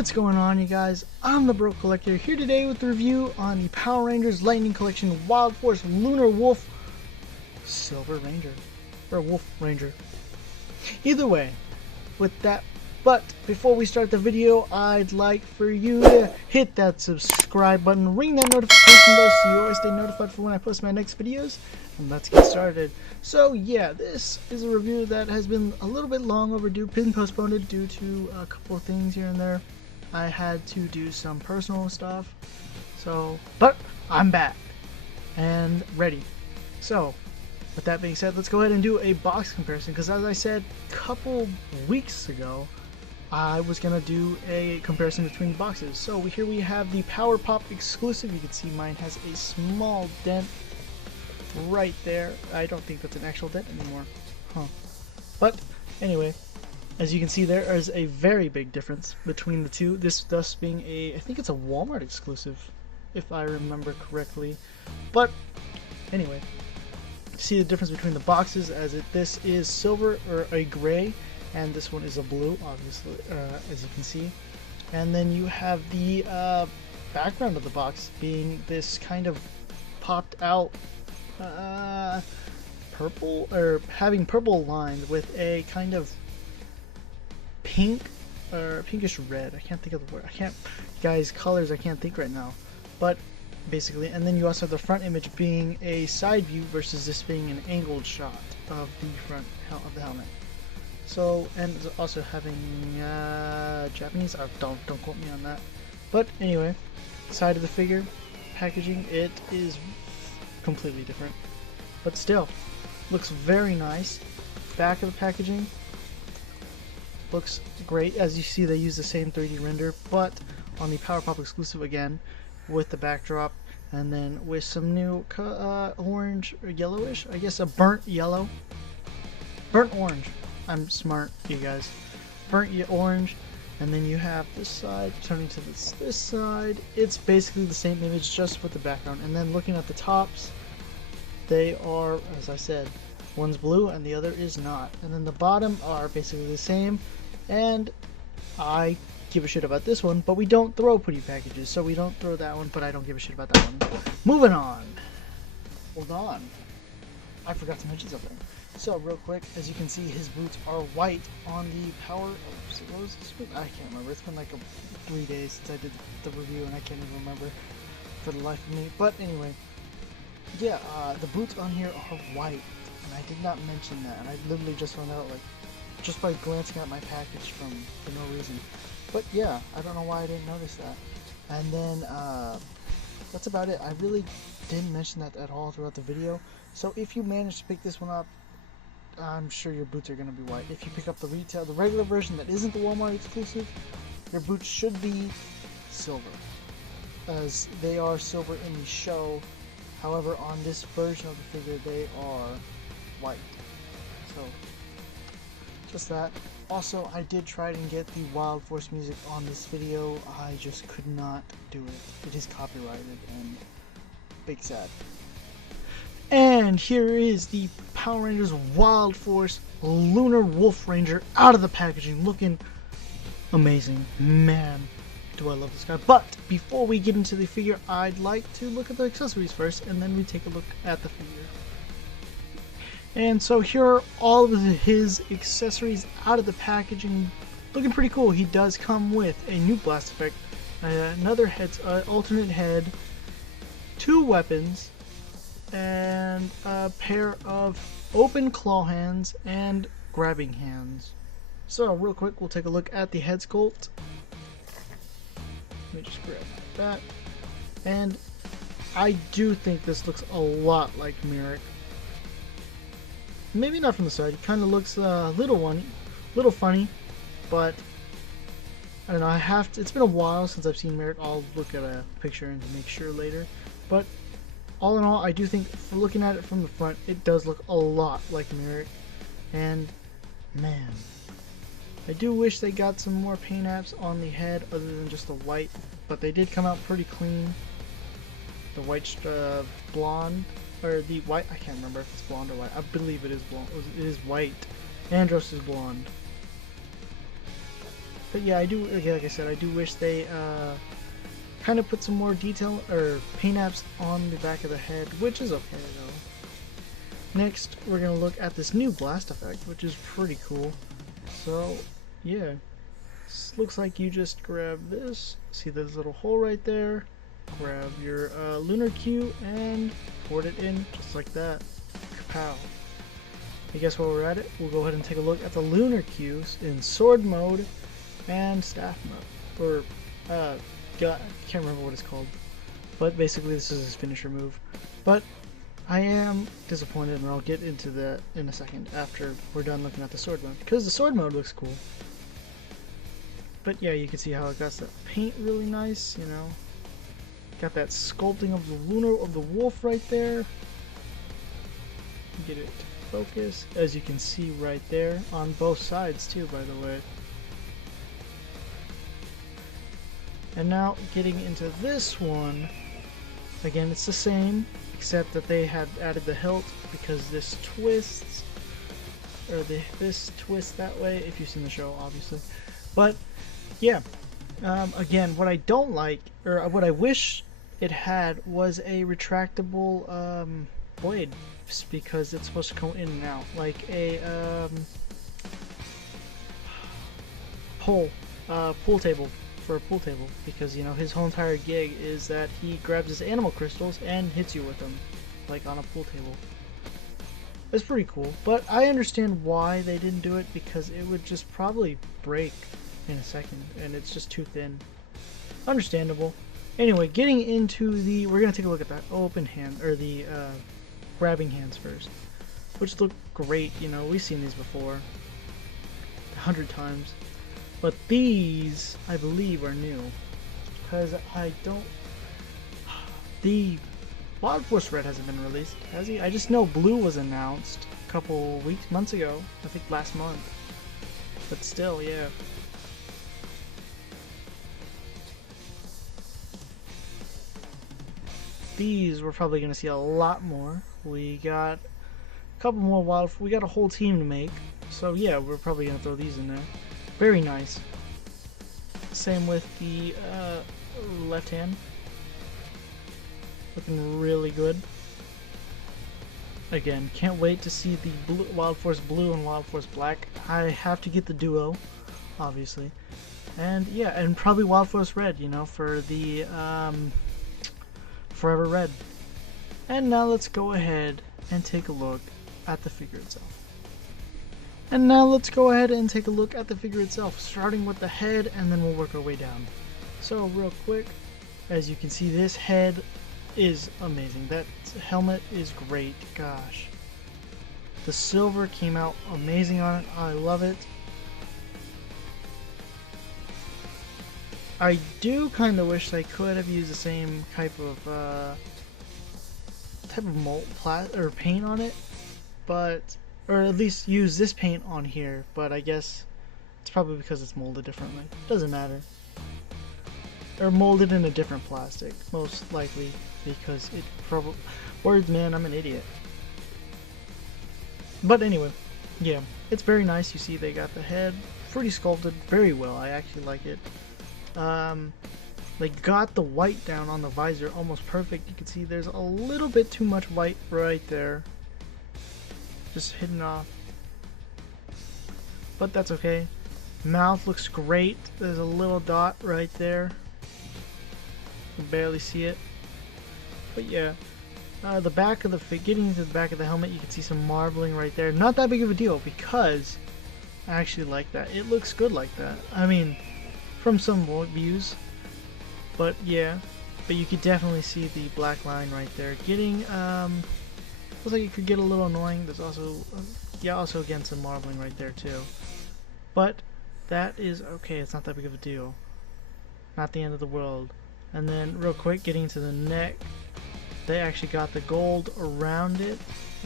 What's going on, you guys? I'm the Bro Collector here today with a review on the Power Rangers Lightning Collection Wild Force Lunar Wolf Silver Ranger, or Wolf Ranger. Either way, with that, but before we start the video, I'd like for you to hit that subscribe button, ring that notification bell so you always stay notified for when I post my next videos, and let's get started. So yeah, this is a review that has been a little bit long overdue, been postponed due to a couple of things here and there. I had to do some personal stuff, but I'm back and ready. So with that being said, let's go ahead and do a box comparison, because as I said a couple weeks ago, I was gonna do a comparison between boxes. So here we have the Power Pop exclusive. You can see mine has a small dent right there. I don't think that's an actual dent anymore, but anyway, as you can see, there is a very big difference between the two. This thus being I think it's a Walmart exclusive, if I remember correctly. But anyway, see the difference between the boxes, as this is silver, or a gray, and this one is a blue, obviously, as you can see. And then you have the background of the box being this kind of popped out purple, or having purple lines with a kind of pink or pinkish red. I can't think of the word. Guys, colors I can't think right now. But basically, and then you also have the front image being a side view versus this being an angled shot of the front of the helmet. So, and also having Japanese. Don't quote me on that. But anyway, side of the figure, packaging, it is completely different, but still looks very nice. Back of the packaging looks great. As you see, they use the same 3D render, but on the Power Pop exclusive again, with the backdrop, and then with some new orange or yellowish, I guess a burnt orange. I'm smart, you guys. Burnt orange. And then you have this side turning to this side. It's basically the same image, just with the background. And then looking at the tops, they are, as I said, one's blue and the other is not. And then the bottom are basically the same. And I give a shit about this one, but we don't throw putty packages, so we don't throw that one, but I don't give a shit about that one. Moving on. Hold on. I forgot to mention something. So real quick, as you can see, his boots are white on the Power. What was this boot? I can't remember. It's been like 3 days since I did the review, and I can't even remember for the life of me. But anyway, yeah, the boots on here are white, and I did not mention that, and I literally just found out like just by glancing at my package for no reason. But yeah, I don't know why I didn't notice that. And then that's about it. I really didn't mention that at all throughout the video. So if you manage to pick this one up, I'm sure your boots are going to be white. If you pick up the regular version that isn't the Walmart exclusive, your boots should be silver, as they are silver in the show. However, on this version of the figure, they are white. So, just that. Also, I did try and get the Wild Force music on this video. I just could not do it. It is copyrighted, and big sad. And here is the Power Rangers Wild Force Lunar Wolf Ranger out of the packaging, looking amazing. Man, do I love this guy. But before we get into the figure, I'd like to look at the accessories first, and then we take a look at the figure. And so here are all of his accessories out of the packaging, looking pretty cool. He does come with a new blast effect, another alternate head, 2 weapons, and a pair of open claw hands and grabbing hands. So real quick, we'll take a look at the head sculpt. Let me just grab that. And I do think this looks a lot like Merrick. Maybe not from the side. It kind of looks a little funny, but I don't know. It's been a while since I've seen Merrick. I'll look at a picture and make sure later. But all in all, I do think, for looking at it from the front, it does look a lot like Merrick. And man, I do wish they got some more paint apps on the head other than just the white, but they did come out pretty clean. The white blonde, or the white, I can't remember if it's blonde or white. I believe it is blonde. It is white. Andros is blonde. But yeah, I do, again, like I said, I do wish they kind of put some more detail or paint apps on the back of the head, which is okay though. Next, we're going to look at this new blast effect, which is pretty cool. So, yeah. This looks like you just grab this, see this little hole right there, grab your Lunar Q and port it in just like that. Kapow. I guess while we're at it, we'll go ahead and take a look at the Lunar Qs in sword mode and staff mode. Or, I can't remember what it's called. But basically this is his finisher move. But I am disappointed, and I'll get into that in a second after we're done looking at the sword mode. Because the sword mode looks cool. But yeah, you can see how it got that paint really nice, you know. Got that sculpting of the lunar of the wolf right there. Get it to focus, as you can see right there, on both sides too, by the way. And now getting into this one, again it's the same, except that they had added the hilt because this twists, or this twists that way, if you've seen the show obviously. But yeah, again, what I don't like, or what I wish it had, was a retractable blade, because it's supposed to go in and out, like a pool table, for a pool table, because you know his whole entire gig is that he grabs his animal crystals and hits you with them, like on a pool table. It's pretty cool, but I understand why they didn't do it, because it would just probably break in a second, and it's just too thin. Understandable. Anyway, getting into the, we're gonna take a look at that open hand, or the grabbing hands first, which look great. You know, we've seen these before 100 times, but these I believe are new, because I don't, the Wild Force Red hasn't been released, has he? I just know Blue was announced a couple months ago, I think last month, but still, yeah. These we're probably going to see a lot more. We got a couple more we got a whole team to make, so yeah, we're probably going to throw these in there. Very nice. Same with the left hand. Looking really good. Again, can't wait to see the Wild Force Blue and Wild Force Black. I have to get the duo, obviously. And yeah, and probably Wild Force Red, you know, for the Forever Red. And now let's go ahead and take a look at the figure itself. Starting with the head, and then we'll work our way down. So real quick, as you can see, this head is amazing. That helmet is great. Gosh, the silver came out amazing on it. I love it. I do kind of wish they could have used the same type of mold or paint on it, but, or at least use this paint on here. But I guess it's probably because it's molded differently. Doesn't matter. Or molded in a different plastic, most likely, because it probably. Words, man, I'm an idiot. But anyway, yeah, it's very nice. You see, they got the head pretty sculpted very well. I actually like it. They got the white down on the visor almost perfect. You can see there's a little bit too much white right there, just hidden off, but that's okay. Mouth looks great. There's a little dot right there, you can barely see it, but yeah. The back of the getting into the back of the helmet, you can see some marbling right there. Not that big of a deal, because I actually like that. It looks good like that. I mean, from some views, but yeah, but you could definitely see the black line right there. Getting looks like it could get a little annoying. There's also yeah, also again some marbling right there too, but that is okay. It's not that big of a deal, not the end of the world. And then real quick, getting to the neck, they actually got the gold around it,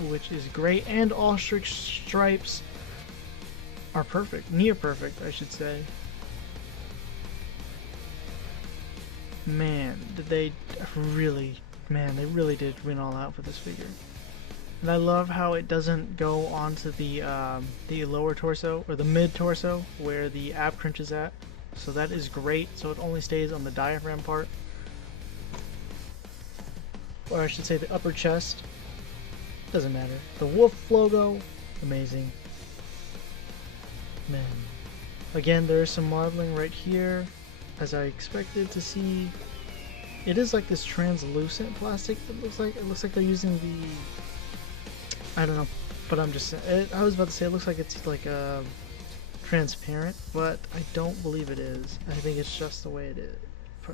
which is great, and all stripes are perfect, near perfect I should say. Man, did they really, man, they really did win all out for this figure. And I love how it doesn't go onto the lower torso, or the mid torso, where the ab crunch is at. so that is great. So it only stays on the diaphragm part, or I should say the upper chest. Doesn't matter. The wolf logo, amazing. Man. Again, there is some marbling right here, as I expected to see. It is like this translucent plastic. It looks like they're using the, I don't know, but I'm just, I was about to say it looks like it's like transparent, but I don't believe it is. I think it's just the way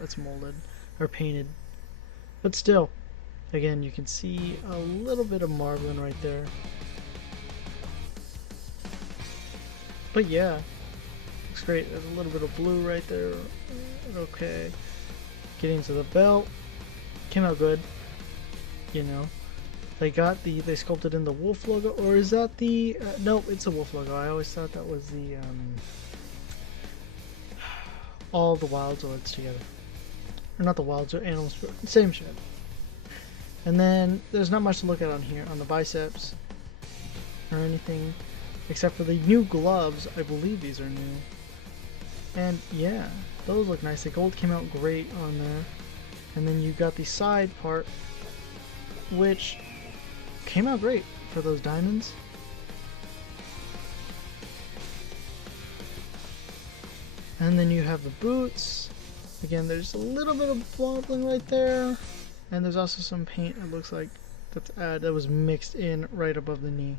it's molded or painted. But still, again, you can see a little bit of marbling right there. But yeah, looks great. There's a little bit of blue right there. Okay. Getting to the belt, came out good. You know, they sculpted in the wolf logo, or is that the? No, it's a wolf logo. I always thought that was the all the wild zords together, or not the wild zord, animal spirit, same shit. And then there's not much to look at on here on the biceps or anything, except for the new gloves. I believe these are new. And yeah, those look nice. The gold came out great on there. And then you got the side part, which came out great for those diamonds. And then you have the boots. Again, there's a little bit of marbling right there. And there's also some paint, it looks like, that was mixed in right above the knee.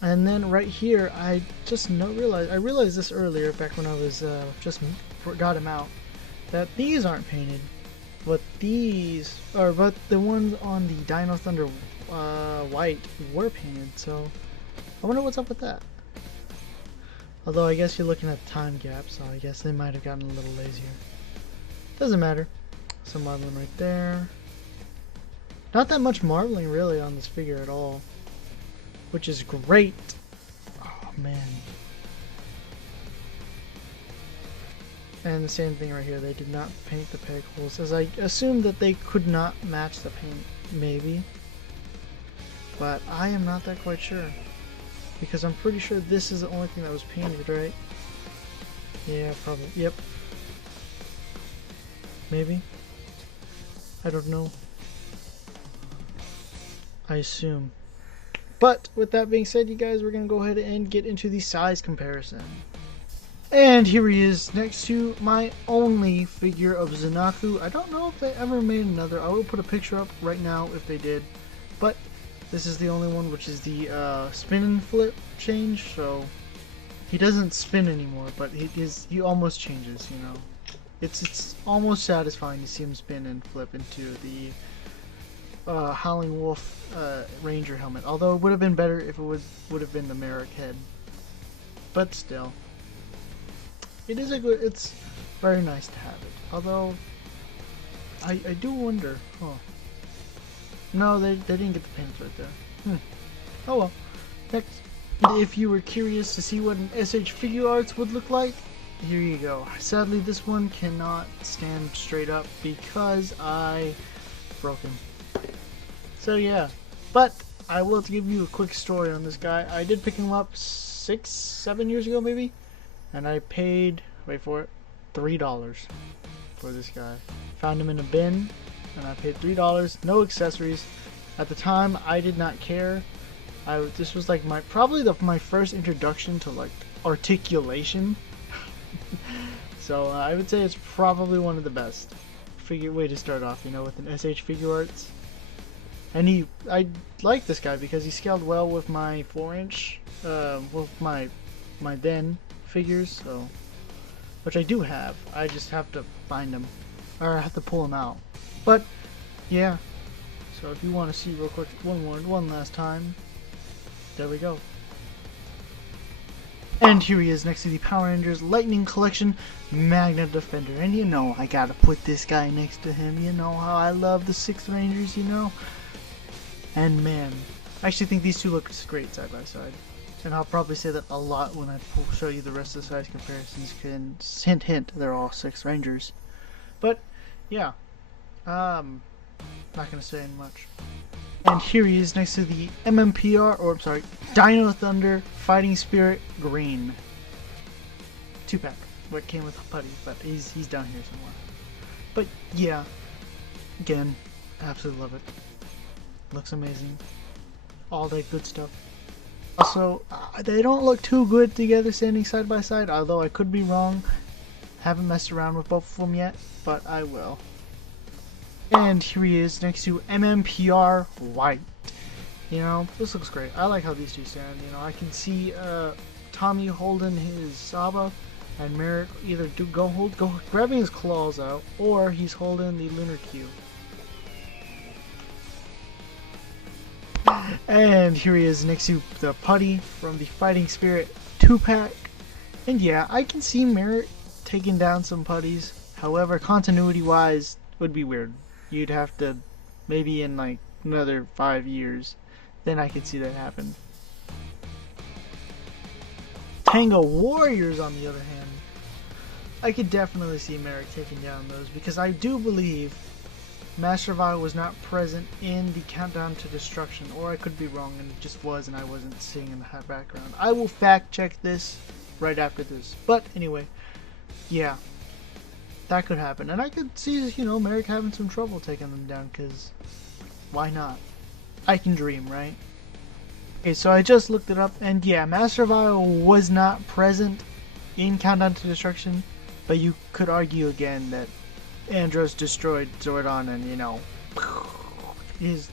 And then right here, I realized this earlier, back when I was just got him out, that these aren't painted, but the ones on the Dino Thunder white were painted. So I wonder what's up with that. Although I guess you're looking at the time gap, so I guess they might have gotten a little lazier. Doesn't matter. Some marbling right there. Not that much marbling really on this figure at all, which is great. Oh man. And the same thing right here, they did not paint the peg holes, as I assumed that they could not match the paint, maybe. But I am not that quite sure, because I'm pretty sure this is the only thing that was painted, right? Yeah, probably. Yep. Maybe. I don't know. I assume. But with that being said, you guys, we're going to go ahead and get into the size comparison. And here he is next to my only figure of Zanaku. I don't know if they ever made another. I will put a picture up right now if they did. But this is the only one, which is the spin and flip change. So he doesn't spin anymore, but he almost changes, you know. It's almost satisfying to see him spin and flip into the Howling Wolf Ranger helmet. Although it would have been better if it would have been the Merrick head. But still, it's very nice to have it. Although I do wonder. Oh no, they didn't get the pins right there. Oh well. Next, if you were curious to see what an SH Figure Arts would look like, here you go. Sadly, this one cannot stand straight up because I broke him. So yeah, but I will give you a quick story on this guy. I did pick him up 6-7 years ago maybe, and I paid, wait for it, $3 for this guy. Found him in a bin, and I paid $3, no accessories. At the time, I did not care. This was like probably my first introduction to like articulation. So I would say it's probably one of the best way to start off, you know, with an SH Figure Arts. And I like this guy because he scaled well with my 4-inch, with my then figures, so, which I do have. I just have to find them, or I have to pull them out. But yeah, so if you want to see real quick, one last time, there we go. And here he is next to the Power Rangers Lightning Collection Magna Defender. And you know I gotta put this guy next to him. You know how I love the 6th Rangers, you know? And man, I actually think these two look great side by side. And I'll probably say that a lot when I show you the rest of the size comparisons. Hint, hint, they're all 6 Rangers. But, yeah. Not gonna say much. And here he is next to the MMPR, or I'm sorry, Dino Thunder Fighting Spirit Green. 2-pack, where it came with putty, but he's down here somewhere. But yeah, again, absolutely love it. Looks amazing. All that good stuff. Also, they don't look too good together standing side by side, although I could be wrong. Haven't messed around with both of them yet, but I will. And here he is next to MMPR White. You know, this looks great. I like how these two stand. You know, I can see Tommy holding his Saba, and Merrick either go grabbing his claws out, or he's holding the Lunar Q. And here he is next to the Putty from the Fighting Spirit 2-pack. And yeah, I can see Merrick taking down some putties. However, continuity-wise, would be weird. You'd have to, maybe in like another 5 years, then I could see that happen. Tango Warriors, on the other hand, I could definitely see Merrick taking down those, because I do believe Master Vi was not present in the Countdown to Destruction, or I could be wrong and it just was and I wasn't seeing in the background. I will fact check this right after this. But anyway, yeah, that could happen. And I could see, you know, Merrick having some trouble taking them down, because why not? I can dream, right? Okay, so I just looked it up, and yeah, Master Vi was not present in Countdown to Destruction, but you could argue again that Andros destroyed Zordon, and you know, his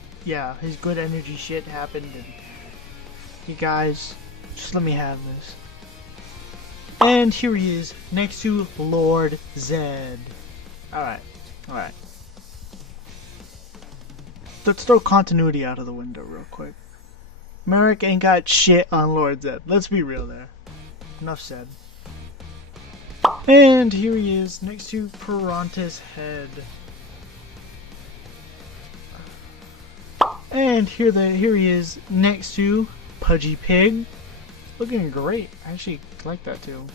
good energy shit happened, and you guys, just let me have this. And here he is, next to Lord Zed. Alright. Let's throw continuity out of the window real quick. Merrick ain't got shit on Lord Zed. Let's be real there. Enough said. And here he is, next to Piranha's head. And here he is, next to Pudgy Pig. Looking great. I actually like that too.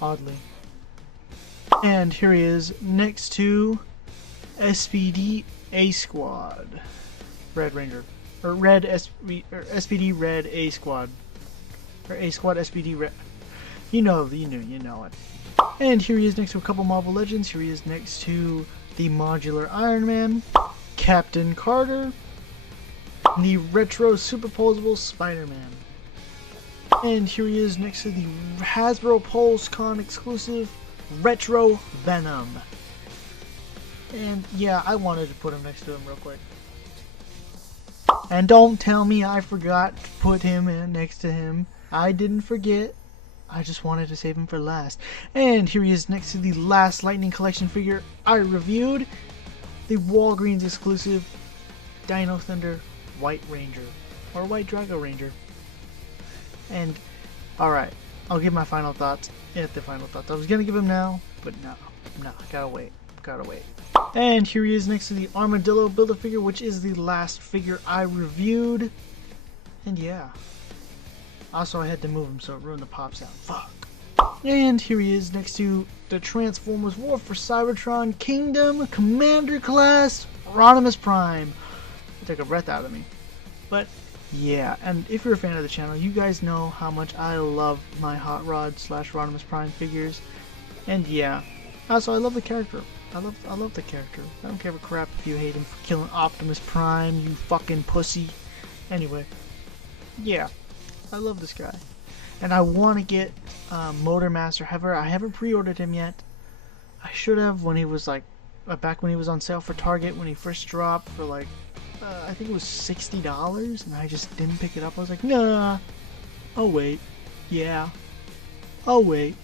Oddly. And here he is, next to SPD A Squad. Red Ranger. Or Red SPD Red A Squad. Or A Squad SPD Red. You know it. And here he is next to a couple Marvel Legends. Here he is next to the Modular Iron Man, Captain Carter, the Retro Superposable Spider-Man. And here he is next to the Hasbro PulseCon exclusive Retro Venom. And yeah, I wanted to put him next to him real quick. And don't tell me I forgot to put him in next to him. I didn't forget. I just wanted to save him for last. And here he is next to the last Lightning Collection figure I reviewed. The Walgreens exclusive Dino Thunder White Ranger. Or White Drago Ranger. And, alright. I'll give my final thoughts at the final thoughts. I was going to give them now, but no, gotta wait. And here he is next to the Armadillo Build-A-Figure, which is the last figure I reviewed. And yeah. Also, I had to move him so it ruined the pop sound. Fuck. And here he is next to the Transformers War for Cybertron Kingdom Commander Class Rodimus Prime. It took a breath out of me. But yeah, and if you're a fan of the channel, you guys know how much I love my Hot Rod / Rodimus Prime figures. And yeah, also I love the character. I love the character. I don't give a crap if you hate him for killing Optimus Prime, you fucking pussy. Anyway, yeah. I love this guy. And I want to get Motor Master Heather. I haven't pre-ordered him yet. I should have when he was like, back when he was on sale for Target, when he first dropped for like, I think it was $60, and I just didn't pick it up. I was like, nah. Oh wait. Yeah. Oh wait.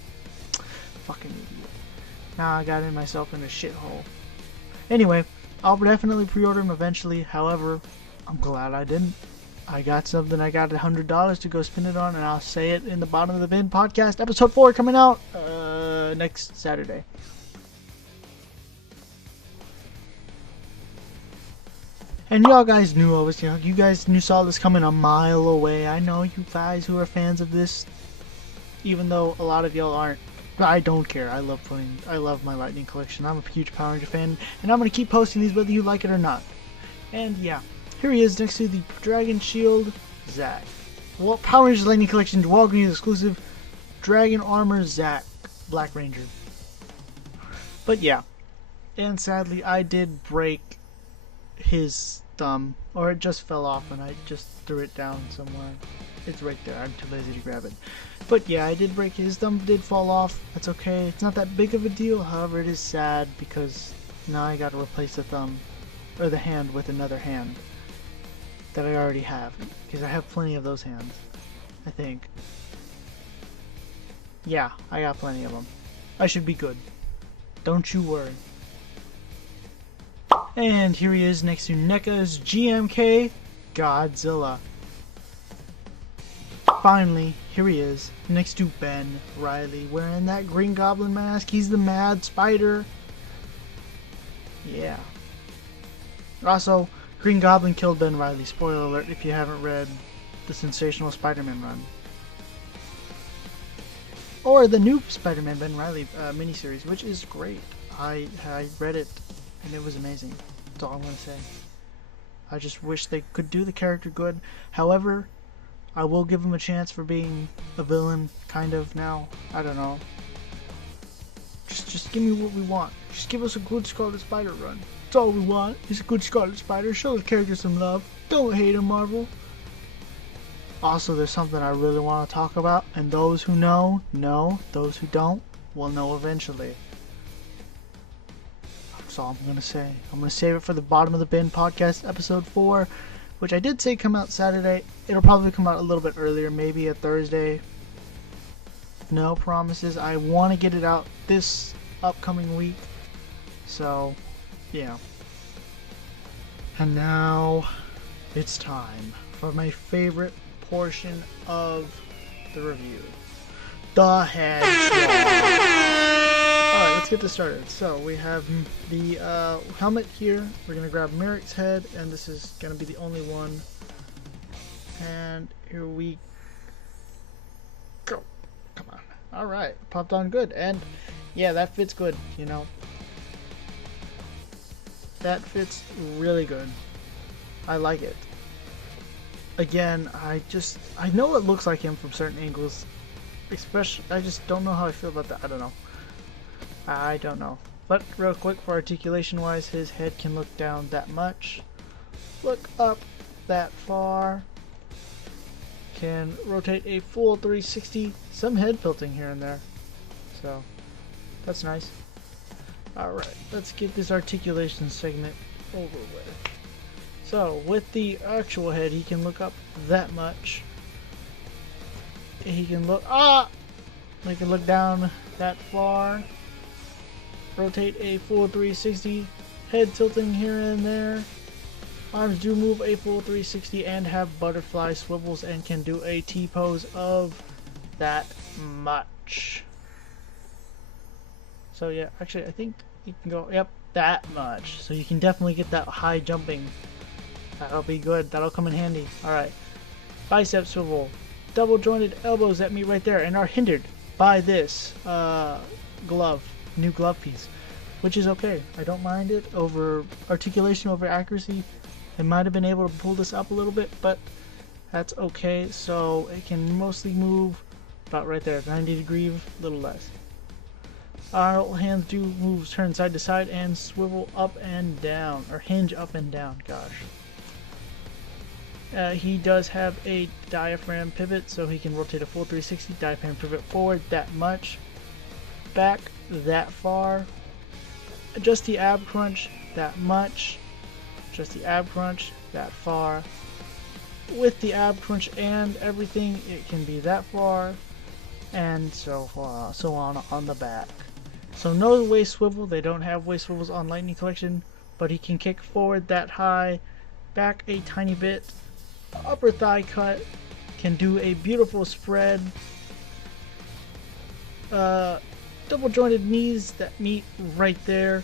Fucking idiot. Now I got myself in a shithole. Anyway, I'll definitely pre-order him eventually. However, I'm glad I didn't. I got something I got $100 to go spend it on, and I'll say it in the bottom of the bin podcast. Episode 4 coming out next Saturday. And y'all guys knew I was, you guys saw this coming a mile away. I know you guys who are fans of this, even though a lot of y'all aren't. But I don't care. I love my Lightning collection. I'm a huge Power Ranger fan, and I'm gonna keep posting these whether you like it or not. And yeah. Here he is next to the Dragon Shield Zack. Well, Power Rangers Lightning Collection Walgreens exclusive Dragon Armor Zack. Black Ranger. But yeah, and sadly I did break his thumb, or it just fell off and I just threw it down somewhere. It's right there, I'm too lazy to grab it. But yeah, I did break his thumb, did fall off. That's okay, it's not that big of a deal. However, it is sad because now I gotta replace the thumb, or the hand, with another hand that I already have, because I have plenty of those hands, I think. Yeah, I got plenty of them. I should be good. Don't you worry. And here he is next to NECA's GMK Godzilla. Finally, here he is next to Ben Reilly wearing that Green Goblin mask. He's the Mad Spider. Yeah. Also, Green Goblin killed Ben Reilly. Spoiler alert if you haven't read the Sensational Spider-Man run. Or the new Spider-Man Ben Reilly miniseries, which is great. I read it and it was amazing. That's all I'm going to say. I just wish they could do the character good. However, I will give him a chance for being a villain, kind of, now. I don't know. Just give me what we want. Just give us a good Scarlet Spider run. That's all we want. Is a good Scarlet Spider. Show the character some love. Don't hate him, Marvel. Also, there's something I really want to talk about, and those who know, know. Those who don't, will know eventually. That's all I'm going to say. I'm going to save it for the Bottom of the Bin podcast, episode 4, which I did say come out Saturday. It'll probably come out a little bit earlier, maybe a Thursday. No promises. I want to get it out this upcoming week. So, yeah. And now, it's time for my favorite portion of the review. The head swab. Alright, let's get this started. So, we have the helmet here. We're going to grab Merrick's head, and this is going to be the only one. And here we go. Come on. Alright, popped on good. And yeah, that fits good, you know. That fits really good. I like it. Again, I know it looks like him from certain angles. Especially, I just don't know how I feel about that. I don't know. But real quick, for articulation wise, his head can look down that much. Look up that far. Can rotate a full 360. Some head tilting here and there. So, that's nice. Alright, let's get this articulation segment over with. So, with the actual head, he can look up that much. He can look... He can look down that far. Rotate a full 360. Head tilting here and there. Arms do move a full 360 and have butterfly swivels and can do a T-pose of that much. So yeah, actually I think you can go, yep, that much. So you can definitely get that high jumping. That'll be good. That'll come in handy. Alright. Bicep swivel. Double jointed elbows that meet right there and are hindered by this glove. New glove piece. Which is okay. I don't mind it. Over articulation, over accuracy. I might have been able to pull this up a little bit, but that's okay. So it can mostly move about right there. 90 degrees, a little less. Our hands do move, turn side to side, and swivel up and down, or hinge up and down, gosh. He does have a diaphragm pivot, so he can rotate a full 360, diaphragm pivot forward that much, back that far, adjust the ab crunch that much, adjust the ab crunch that far. With the ab crunch and everything, it can be that far, and so on the back. So no waist swivel. They don't have waist swivels on Lightning Collection, but he can kick forward that high, back a tiny bit, upper thigh cut, can do a beautiful spread, double jointed knees that meet right there,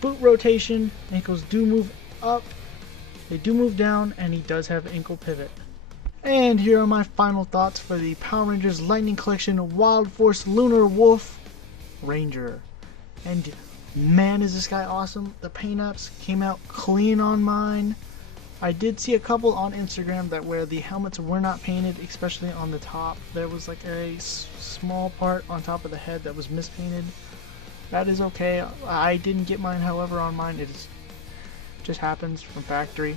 boot rotation, ankles do move up, they do move down, and he does have ankle pivot. And here are my final thoughts for the Power Rangers Lightning Collection Wild Force Lunar Wolf Ranger. And man, is this guy awesome. The paint apps came out clean on mine. I did see a couple on Instagram that where the helmets were not painted, especially on the top. There was like a small part on top of the head that was mispainted. That is okay. I didn't get mine, however, on mine it just happens from factory.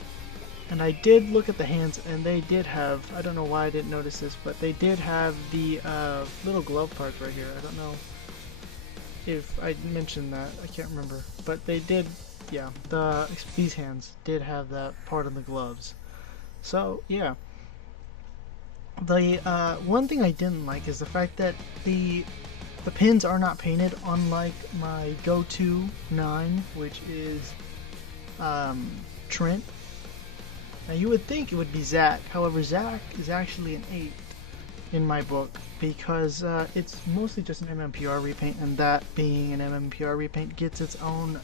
And I did look at the hands, and they did have, I don't know why I didn't notice this, but they did have the little glove parts right here. I don't know if I mentioned that, I can't remember, but they did, yeah, these hands did have that part in the gloves. So yeah, the one thing I didn't like is the fact that the pins are not painted, unlike my go-to 9, which is Trent. Now you would think it would be Zach, however Zach is actually an 8 in my book, because it's mostly just an MMPR repaint, and that being an MMPR repaint gets its own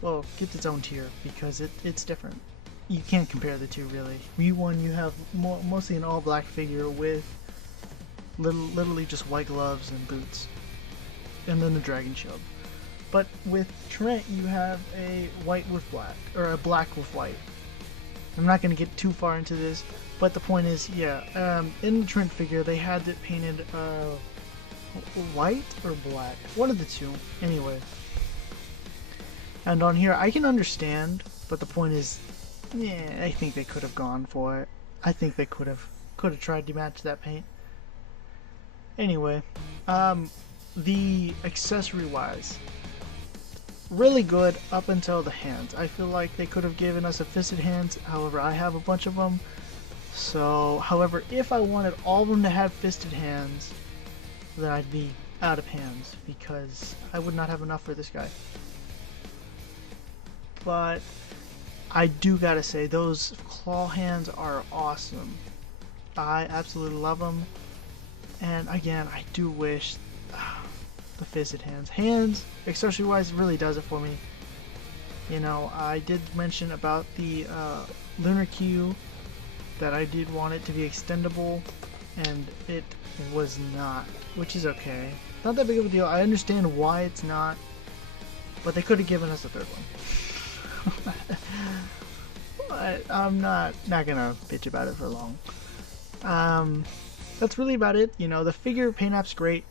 well, gets its own tier, because it's different. You can't compare the two really. V1 you have mostly an all black figure with literally just white gloves and boots, and then the dragon shield. But with Trent you have a white with black, or a black with white. I'm not going to get too far into this, but the point is, yeah, in the Trent figure they had it painted white or black, one of the two, anyway. And on here I can understand, but the point is, yeah, I think they could have gone for it. I think they could have tried to match that paint. Anyway, the accessory wise, really good up until the hands. I feel like they could have given us a fisted hands, however I have a bunch of them. So, however, if I wanted all of them to have fisted hands, then I'd be out of hands, because I would not have enough for this guy. But I do gotta say, those claw hands are awesome. I absolutely love them. And again, I do wish the fisted hands, accessory wise, really does it for me. You know, I did mention about the Lunar Q that I did want it to be extendable, and it was not, which is okay. Not that big of a deal. I understand why it's not, but they could have given us a third one. But I'm not gonna bitch about it for long. That's really about it. You know, the figure paint app's great,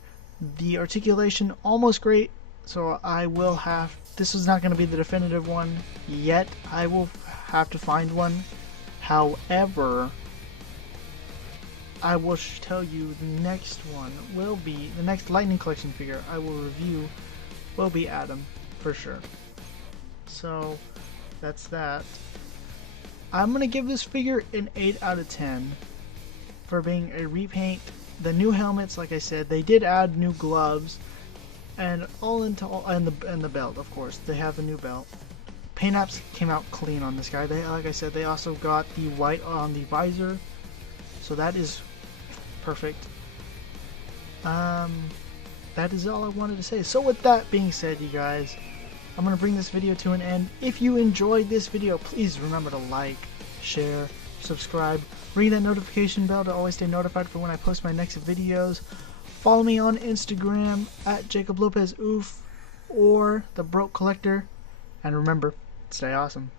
the articulation almost great, so I will have, this is not going to be the definitive one yet, I will have to find one. However, I will tell you the next one will be, the next Lightning Collection figure I will review will be Adam, for sure. So, that's that. I'm going to give this figure an 8 out of 10 for being a repaint. The new helmets, like I said, they did add new gloves, and and the belt, of course. They have a new belt. Paint apps came out clean on this guy. They, like I said, they also got the white on the visor, so that is perfect. That is all I wanted to say. So with that being said, you guys, I'm gonna bring this video to an end. If you enjoyed this video, please remember to like, share, subscribe, ring that notification bell to always stay notified for when I post my next videos. Follow me on Instagram at Jacob Lopez Oof or the Broke Collector, and remember, stay awesome.